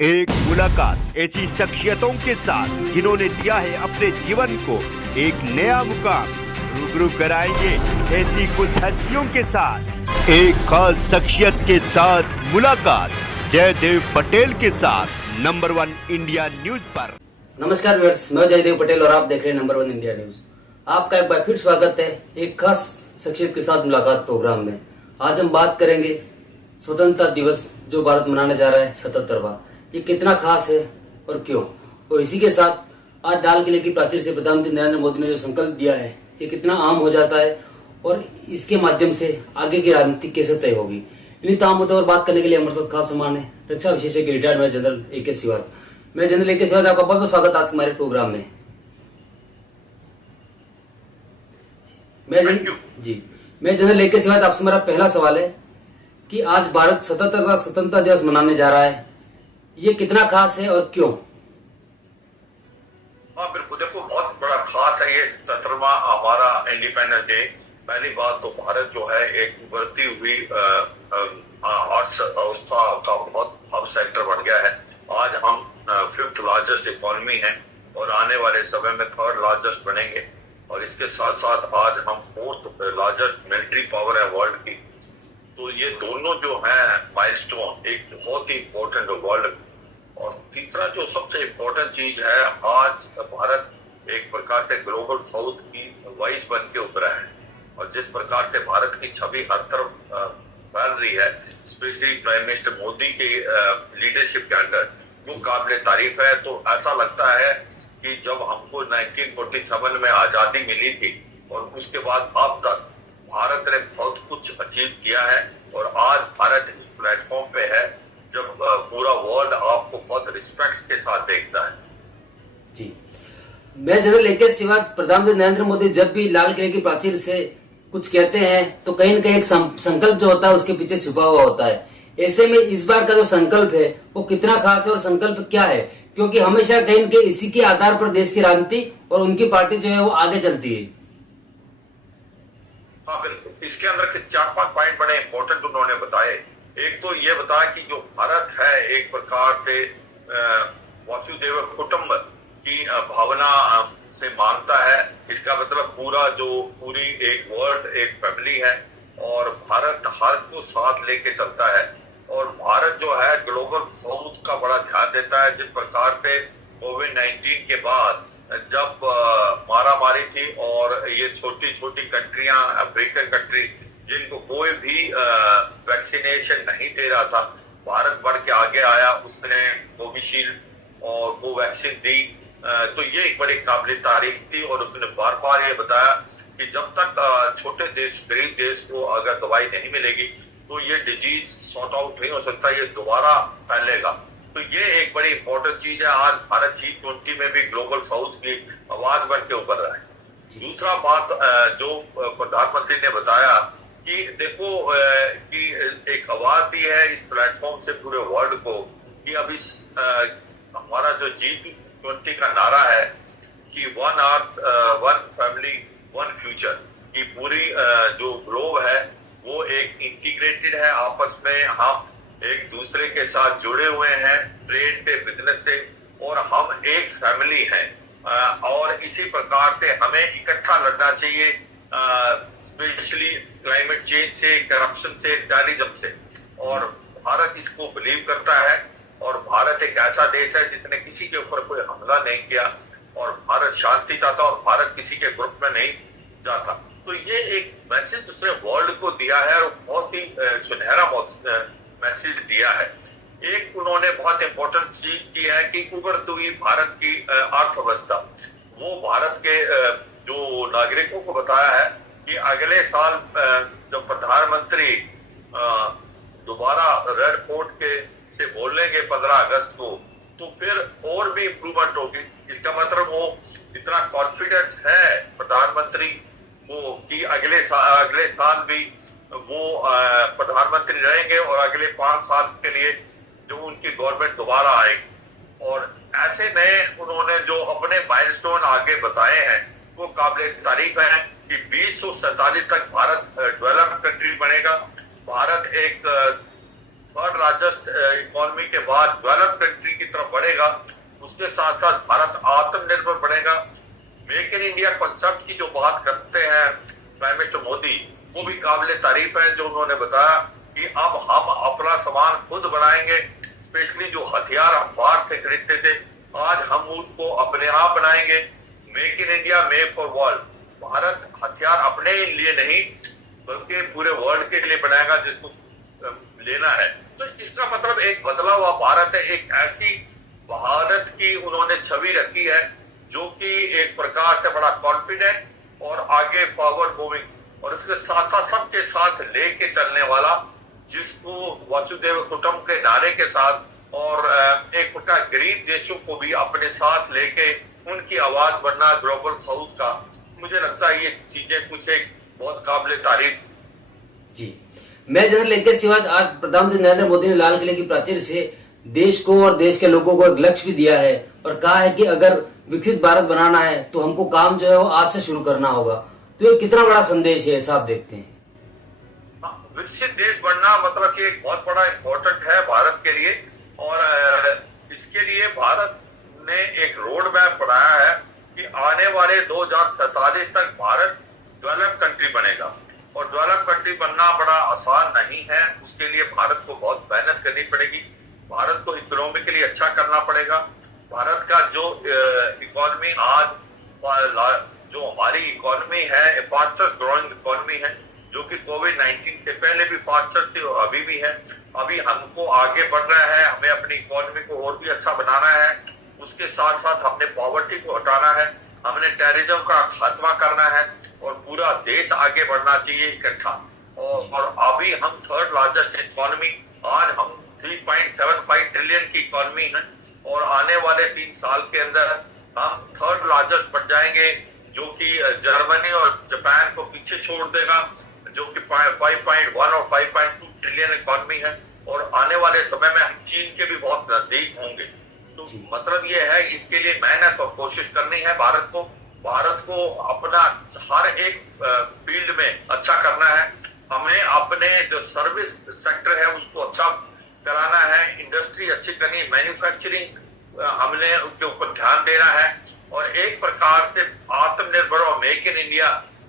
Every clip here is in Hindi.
एक मुलाकात ऐसी शख्सियतों के साथ जिन्होंने दिया है अपने जीवन को एक नया मुकाम। रूबरू कराएंगे ऐसी कुछ हस्तियों के साथ एक खास शख्सियत के साथ मुलाकात जयदेव पटेल के साथ नंबर 1 इंडिया न्यूज पर। नमस्कार व्यूअर्स, मैं जयदेव पटेल और आप देख रहे हैं नंबर 1 इंडिया न्यूज। आपका एक बार फिर स्वागत है एक खास शख्सियत के साथ मुलाकात प्रोग्राम में। आज हम बात करेंगे स्वतंत्रता दिवस जो भारत मनाने जा रहा है 77वां। ये कितना खास है और क्यों, और इसी के साथ आज लाल किले की प्राचीर से प्रधानमंत्री नरेंद्र मोदी ने जो संकल्प दिया है ये कितना आम हो जाता है और इसके माध्यम से आगे की राजनीति कैसे तय होगी। इन्हीं तमाम मुद्दों पर बात करने के लिए हमारे साथ खास मेहमान है रक्षा विशेषज्ञ रिटायर्ड मेजर जनरल ए.के. सिवात। मैं जनरल ए.के. सिवात, आपका बहुत बहुत स्वागत आज हमारे प्रोग्राम में। मैं जनरल ए.के. सिवात, आपसे मेरा पहला सवाल है कि आज भारत 77वां स्वतंत्रता दिवस मनाने जा रहा है, ये कितना खास है और क्यों? हाँ बिल्कुल, देखो बहुत बड़ा खास है ये 77वां हमारा इंडिपेंडेंस डे। पहली बात तो भारत जो है एक उभरती हुई अर्थव्यवस्था का बहुत हब सेंटर बन गया है। आज हम 5th लार्जेस्ट इकोनॉमी है और आने वाले समय में 3rd लार्जेस्ट बनेंगे। और इसके साथ साथ आज हम 4th लार्जेस्ट मिलिट्री पावर है वर्ल्ड की। तो ये दोनों जो है माइलस्टोन एक बहुत ही इम्पोर्टेंट वर्ल्ड। और तीसरा जो सबसे इम्पोर्टेंट चीज है, आज भारत एक प्रकार से ग्लोबल साउथ की वॉइस बन के उभरा है। और जिस प्रकार से भारत की छवि हर तरफ फैल रही है, स्पेशली प्राइम मिनिस्टर मोदी के लीडरशिप के अंडर, वो काबिल तारीफ है। तो ऐसा लगता है कि जब हमको 1947 में आजादी मिली थी और उसके बाद अब तक भारत ने बहुत कुछ अचीव किया है। और आज भारत इस प्लेटफॉर्म पे है जब पूरा वर्ल्ड आपको बहुत रिस्पेक्ट के साथ देखता है। जी, मैं जनरल ए.के. सिवात, प्रधानमंत्री नरेंद्र मोदी जब भी लाल किले की प्राचीर से कुछ कहते हैं तो कहीं न कहीं एक संकल्प जो होता है उसके पीछे छुपा हुआ होता है। ऐसे में इस बार का जो संकल्प है वो कितना खास है और संकल्प क्या है, क्योंकि हमेशा कहीं न कहीं इसी के आधार पर देश की राजनीति और उनकी पार्टी जो है वो आगे चलती है। हाँ बिल्कुल, इसके अंदर के 4-5 पॉइंट बड़े इंपॉर्टेंट उन्होंने बताए। एक तो ये बताया कि जो भारत है एक प्रकार से वसुधैव कुटुंब की भावना से मानता है। इसका मतलब पूरी एक वर्ल्ड एक फैमिली है और भारत हर को साथ लेके चलता है। और भारत जो है ग्लोबल साउथ का बड़ा ध्यान देता है। जिस प्रकार से कोविड-19 के बाद जब मारामारी थी और ये छोटी छोटी कंट्रियां, अफ्रीकन कंट्री जिनको कोई भी वैक्सीनेशन नहीं दे रहा था, भारत बढ़ के आगे आया, उसने कोविशील्ड और कोवैक्सीन दी। तो ये एक बड़ी काबिल तारीफ थी। और उसने बार बार ये बताया कि जब तक छोटे देश, गरीब देश को अगर दवाई नहीं मिलेगी तो ये डिजीज सॉर्ट आउट नहीं हो सकता, ये दोबारा फैलेगा। तो ये एक बड़ी इंपॉर्टेंट चीज है। आज भारत G20 में भी ग्लोबल साउथ की आवाज बन के उभर रहा है। दूसरा बात जो प्रधानमंत्री ने बताया कि देखो कि एक आवाज दी है इस प्लेटफॉर्म से पूरे वर्ल्ड को कि अब इस हमारा जो G20 का नारा है कि 1 अर्थ 1 फैमिली 1 फ्यूचर, की पूरी जो ग्लोब है वो एक इंटीग्रेटेड है। आपस में हम एक दूसरे के साथ जुड़े हुए हैं, ट्रेड से, बिजनेस से, और हम एक फैमिली हैं। और इसी प्रकार से हमें इकट्ठा लड़ना चाहिए, स्पेशली क्लाइमेट चेंज से, करप्शन से, टेररिज्म से। और भारत इसको बिलीव करता है। और भारत एक ऐसा देश है जिसने किसी के ऊपर कोई हमला नहीं किया और भारत शांति चाहता और भारत किसी के ग्रुप में नहीं जाता। तो ये एक मैसेज उसने वर्ल्ड को दिया है और बहुत ही सुनहरा मैसेज दिया है। एक उन्होंने बहुत इंपॉर्टेंट चीज की है कि उभरती हुई भारत की अर्थव्यवस्था, वो भारत के जो नागरिकों को बताया है कि अगले साल जब प्रधानमंत्री दोबारा रेड फोर्ट से बोलेंगे 15 अगस्त को, तो फिर और भी इम्प्रूवमेंट होगी। इसका मतलब वो इतना कॉन्फिडेंस है प्रधानमंत्री को कि अगले साल भी वो प्रधानमंत्री रहेंगे और अगले 5 साल के लिए जो उनकी गवर्नमेंट दोबारा आएगी। और ऐसे में उन्होंने जो अपने माइलस्टोन आगे बताए हैं वो काबिल तारीफ है कि 2047 तक भारत डेवलप्ड कंट्री बनेगा। भारत एक थर्ड लार्जेस्ट इकोनॉमी के बाद डेवलप्ड कंट्री की तरफ बढ़ेगा। उसके साथ साथ भारत आत्मनिर्भर बनेगा। मेक इन इंडिया कॉन्सेप्ट की जो बात करते हैं प्राइम मिनिस्टर मोदी, वो भी काबिल तारीफ है। जो उन्होंने बताया कि अब हम अपना सामान खुद बनाएंगे, स्पेशली जो हथियार हम बाहर से खरीदते थे, आज हम उसको अपने आप बनाएंगे। Make in India make for world. Bharat हथियार अपने लिए नहीं बल्कि पूरे वर्ल्ड के लिए बनाएगा जिसको लेना है। तो इसका मतलब एक बदला हुआ भारत है, एक ऐसी भारत की उन्होंने छवि रखी है जो कि एक प्रकार से बड़ा कॉन्फिडेंट और आगे फॉरवर्ड मूविंग और इसके साथ साथ सबके साथ लेके चलने वाला, जिसको वसुधैव कुटुंब के नारे के साथ और एक प्रकार गरीब देशों को भी अपने साथ लेके उनकी आवाज बनना ग्लोबल साउथ का, मुझे लगता है ये चीजें कुछ एक बहुत काबिल तारीफ। जी, मैं जनरल लेके सिवाज आज प्रधानमंत्री नरेंद्र मोदी ने लाल किले की प्राचीर से देश को और देश के लोगों को एक लक्ष्य भी दिया है और कहा है कि अगर विकसित भारत बनाना है तो हमको काम जो है वो आज से शुरू करना होगा। तो ये कितना बड़ा संदेश है, ऐसा आप देखते हैं? विकसित देश बनना मतलब कि एक बहुत बड़ा इम्पोर्टेंट है भारत के लिए और इसके लिए भारत ने एक रोड मैप बनाया है कि आने वाले 2047 तक भारत डेवलप्ड कंट्री बनेगा। और डेवलप्ड कंट्री बनना बड़ा आसान नहीं है, उसके लिए भारत को बहुत मेहनत करनी पड़ेगी। भारत को इकोनॉमिकली अच्छा करना पड़ेगा। भारत का जो इकोनॉमी आज जो हमारी इकोनॉमी है फास्टेस्ट ग्रोइंग इकोनॉमी है, जो कि कोविड-19 से पहले भी फास्टेस्ट थी और अभी भी है। अभी हमको आगे बढ़ना है, हमें अपनी इकोनॉमी को और भी अच्छा बनाना है। उसके साथ साथ हमने पॉवर्टी को हटाना है, हमने टेररिज्म का खात्मा करना है और पूरा देश आगे बढ़ना चाहिए इकट्ठा। और अभी हम थर्ड लार्जेस्ट इकोनॉमी, आज हम 3.75 ट्रिलियन की इकोनॉमी है और आने वाले 3 साल के अंदर हम थर्ड लार्जेस्ट बन जाएंगे, जो कि जर्मनी और जापान को पीछे छोड़ देगा, जो कि 5.1 और 5.2 ट्रिलियन इकोनॉमी है और आने वाले समय में हम चीन के भी बहुत नजदीक होंगे। तो मतलब ये है, इसके लिए मेहनत और कोशिश करनी है भारत को अपना हर एक फील्ड में अच्छा करना है। हमें अपने जो सर्विस सेक्टर है उसको अच्छा कराना है, इंडस्ट्री अच्छी करनी है, मैन्युफैक्चरिंग हमने उसके ऊपर ध्यान देना है और एक प्रकार से आत्मनिर्भर और मेक इन इंडिया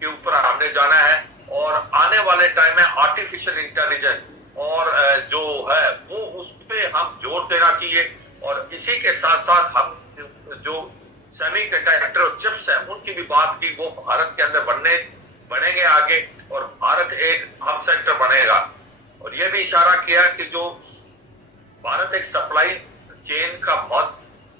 के ऊपर हमने जाना है। और आने वाले टाइम में आर्टिफिशियल इंटेलिजेंस और जो है वो उस पर हम जोर देना चाहिए और इसी के साथ साथ हम जो सेमीकंडक्टर और चिप्स है उनकी भी बात की, वो भारत के अंदर बनेंगे आगे और भारत एक हब सेंटर बनेगा। और ये भी इशारा किया कि जो भारत एक सप्लाई चेन का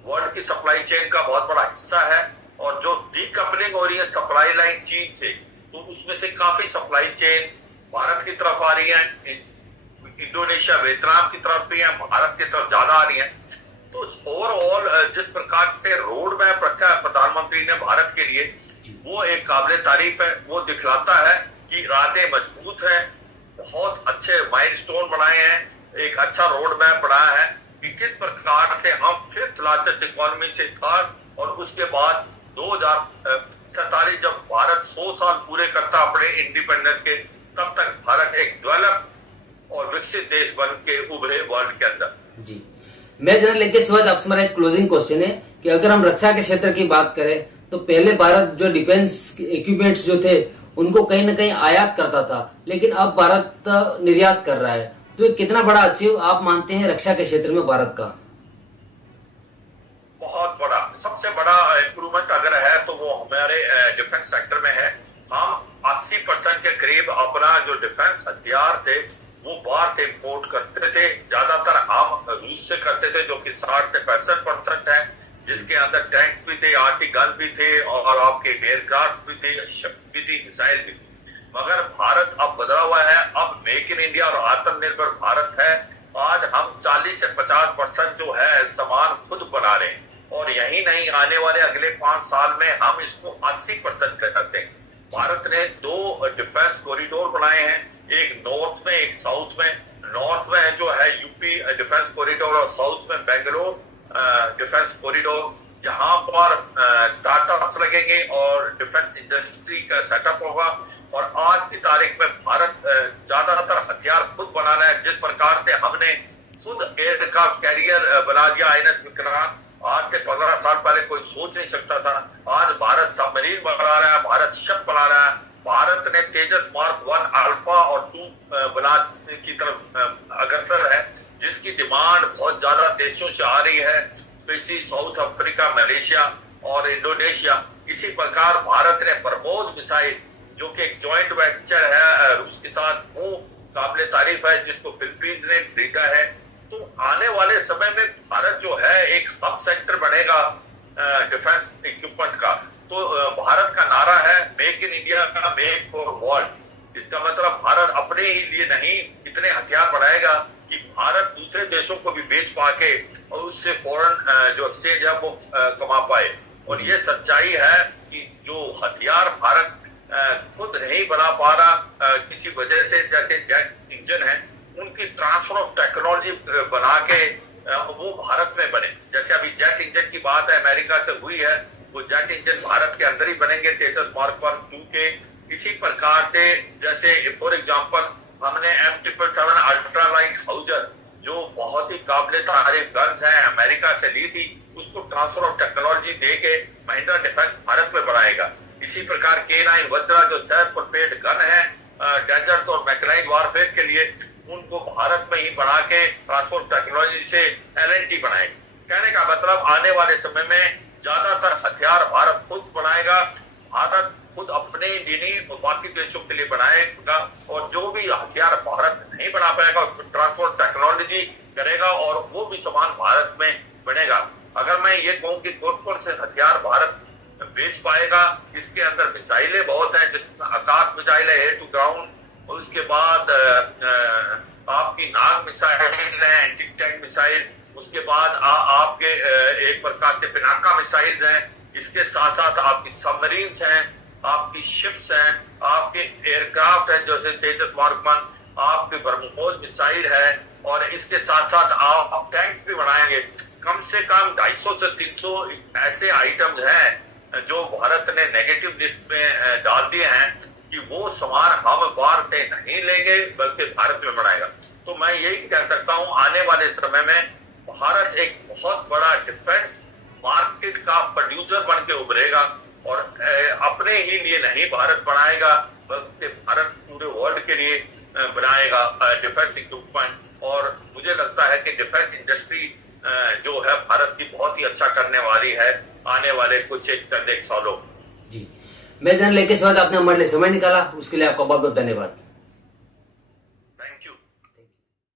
वर्ल्ड की सप्लाई चेन का बहुत बड़ा हिस्सा है और जो डीकपलिंग हो रही है सप्लाई लाइन चीन से, तो उसमें से काफी सप्लाई चेन भारत की तरफ आ रही है, इंडोनेशिया वियतनाम की तरफ भी है, भारत की तरफ ज्यादा आ रही है। तो ओवरऑल जिस प्रकार से रोड मैप रखा है प्रधानमंत्री ने भारत के लिए, वो एक काबिल तारीफ है। वो दिखलाता है कि राहें मजबूत है, बहुत अच्छे माइलस्टोन बनाए हैं, एक अच्छा रोड मैप बनाया है कि किस प्रकार से हम 5th लार्जेस्ट इकोनॉमी से थर्ड और उसके बाद 2047 जब भारत 100 साल पूरे करता अपने इंडिपेंडेंस के, तब तक भारत एक डेवलप और विकसित देश बन के उभरे वर्ल्ड के अंदर। जी, मैं जनरल लेके सिवाज आपसे मेरा एक क्लोजिंग क्वेश्चन है कि अगर हम रक्षा के क्षेत्र की बात करें तो पहले भारत जो डिफेंस इक्विपमेंट्स जो थे उनको कहीं ना कहीं आयात करता था, लेकिन अब भारत निर्यात कर रहा है। तो ये कितना बड़ा अचीव आप मानते हैं रक्षा के क्षेत्र में भारत का? बहुत बड़ा, सबसे बड़ा इम्प्रूवमेंट अगर है तो वो हमारे डिफेंस सेक्टर में है। हम 80% के करीब अपना जो डिफेंस हथियार थे वो बाहर से इंपोर्ट करते थे, ज्यादातर हम रूस से करते थे, जो कि 60 से 65% है, जिसके अंदर टैंक्स भी थे, आर्टी गन भी थे और आपके एयरक्राफ्ट भी थे, शक्ति थी, मिसाइल भी। मगर भारत अब बदला हुआ है, अब मेक इन इंडिया और आत्मनिर्भर भारत है। आज हम 40 से 50% जो है सामान खुद बना रहे हैं और यही नहीं, आने वाले अगले 5 साल में हम इसको 80% करते हैं। भारत ने 2 डिफेंस कॉरिडोर बनाए हैं, एक नॉर्थ में एक साउथ में। नॉर्थ में जो है यूपी डिफेंस कॉरिडोर और साउथ में बेंगलोर डिफेंस कॉरिडोर, जहां पर स्टार्टअप लगेंगे और डिफेंस इंडस्ट्री का सेटअप होगा। और आज की तारीख में भारत ज्यादातर हथियार खुद बनाना है। जिस प्रकार से हमने खुद एयरक्राफ्ट कैरियर बना दिया INS विक्रांत, आज से 15 साल पहले कोई सोच नहीं सकता था। आज भारत सबमरीन बना रहा है, भारत शिप बना रहा है, भारत ने तेजस मार्क 1 अल्फा और 2 बनाने की तरफ अग्रसर है, जिसकी डिमांड बहुत ज्यादा देशों से आ रही है, स्पेशली साउथ अफ्रीका, मलेशिया और इंडोनेशिया। इसी प्रकार भारत ने ब्रह्मोस मिसाइल, जो कि एक ज्वाइंट वेंचर है रूस के साथ, वो काबिल तारीफ है, जिसको फिलीपींस ने खरीदा है। तो आने वाले समय में भारत जो है एक सब सेंटर बनेगा डिफेंस इक्विपमेंट का। तो भारत का नारा है मेक इन इंडिया का मेक फॉर वर्ल्ड। इसका मतलब भारत अपने ही लिए नहीं इतने हथियार बनाएगा कि भारत दूसरे देशों को भी बेच पाके और उससे फॉरेन जो एक्सचेंज है वो कमा पाए। और ये सच्चाई है कि जो हथियार भारत खुद नहीं बना पा रहा किसी वजह से, जैसे जेट इंजन है, उनकी ट्रांसफर ऑफ टेक्नोलॉजी बना के वो भारत में बने। जैसे अभी जेट इंजन की बात है अमेरिका से हुई है, वो जेट इंजन भारत के अंदर ही बनेंगे तेजस मार्क 1 2 के। इसी प्रकार से जैसे फॉर एग्जांपल हमने M777 अल्ट्रालाइट हाउजर, जो बहुत ही काबिल तारीफ गन्स है, अमेरिका से ली थी, उसको ट्रांसफर ऑफ टेक्नोलॉजी दे के महिंद्रा डिफेंस भारत में बढ़ाएगा। इसी प्रकार K9 वज्रा जो सेल्फ प्रोपेल्ड गन है डेजर्ट और मैकेनाइज्ड वॉरफेयर के लिए, उनको भारत में ही बढ़ा के ट्रांसफर टेक्नोलॉजी से LNT बनाएगा। कहने का मतलब आने वाले समय में ज्यादातर हथियार भारत खुद बनाएगा, भारत खुद अपने लिए नहीं बाकी देशों के लिए बनाएगा, और जो भी हथियार भारत नहीं बना पाएगा उसको ट्रांसफर टेक्नोलॉजी करेगा और वो भी सामान भारत में बनेगा। अगर मैं ये कहूँ कि कौन से हथियार भारत बेच पाएगा, इसके अंदर मिसाइलें बहुत हैं, जिसमें आकाश मिसाइल है, एयर टू ग्राउंड, और उसके बाद आपकी नाग मिसाइल है, एंटी टैंक मिसाइल, उसके बाद आपके एक प्रकार से पिनाका मिसाइल हैं, इसके साथ साथ आपकी सबमरीन्स हैं, आपकी शिप्स हैं, आपके एयरक्राफ्ट हैं जैसे तेजस मार्क 1, आपके ब्रह्मोस मिसाइल है, और इसके साथ साथ आप टैंक्स भी बनाएंगे। कम से कम 250 से 300 ऐसे आइटम्स हैं जो भारत ने नेगेटिव लिस्ट में डाल दिए हैं कि वो सामान हम बाहर से नहीं लेंगे बल्कि भारत में बनाएगा। तो मैं यही कह सकता हूं आने वाले समय में भारत एक बहुत बड़ा डिफेंस मार्केट का प्रोड्यूसर बन के उभरेगा, और अपने ही लिए नहीं भारत बनाएगा बल्कि भारत पूरे वर्ल्ड के लिए बनाएगा डिफेंस इक्विपमेंट। और मुझे लगता है कि डिफेंस इंडस्ट्री जो है भारत की बहुत ही अच्छा करने वाली है आने वाले कुछ एक सालों। जी, मैं जान लेके स्वागत आपने हमारे लिए समय निकाला, उसके लिए आपका बहुत बहुत धन्यवाद।